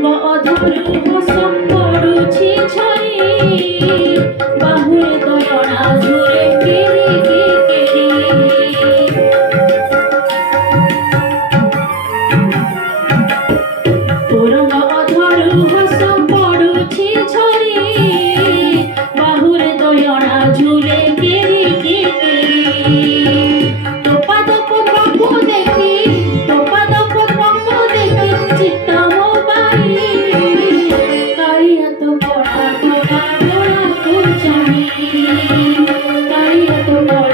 ତୋରଙ୍ଗ ଅଧରୁ ହସ ପଡୁଛି ଝରି ବାହୁରେ ଦୟଣା ଝୁରେ କିରି କିରି ତୋରଙ୍ଗ ଅଧରୁ ହସ ପଡୁଛି ଝରି ବାହୁରେ ଦୟଣା ଝୁରେ କିରି କିରି ତୋ ପାଦ ପଦ୍ମକୁ ଦେଖି ତୋ ପାଦ ପଦ୍ମକୁ ଦେଖି ଚିତ୍ତ ମୋ ବାଇ କାଳିଆ ତୋ ବଡ଼ା ବଡ଼ା ବଡ଼ାକୁ ଚାହିଁ କାଳିଆ ତୋ ବଡ଼ା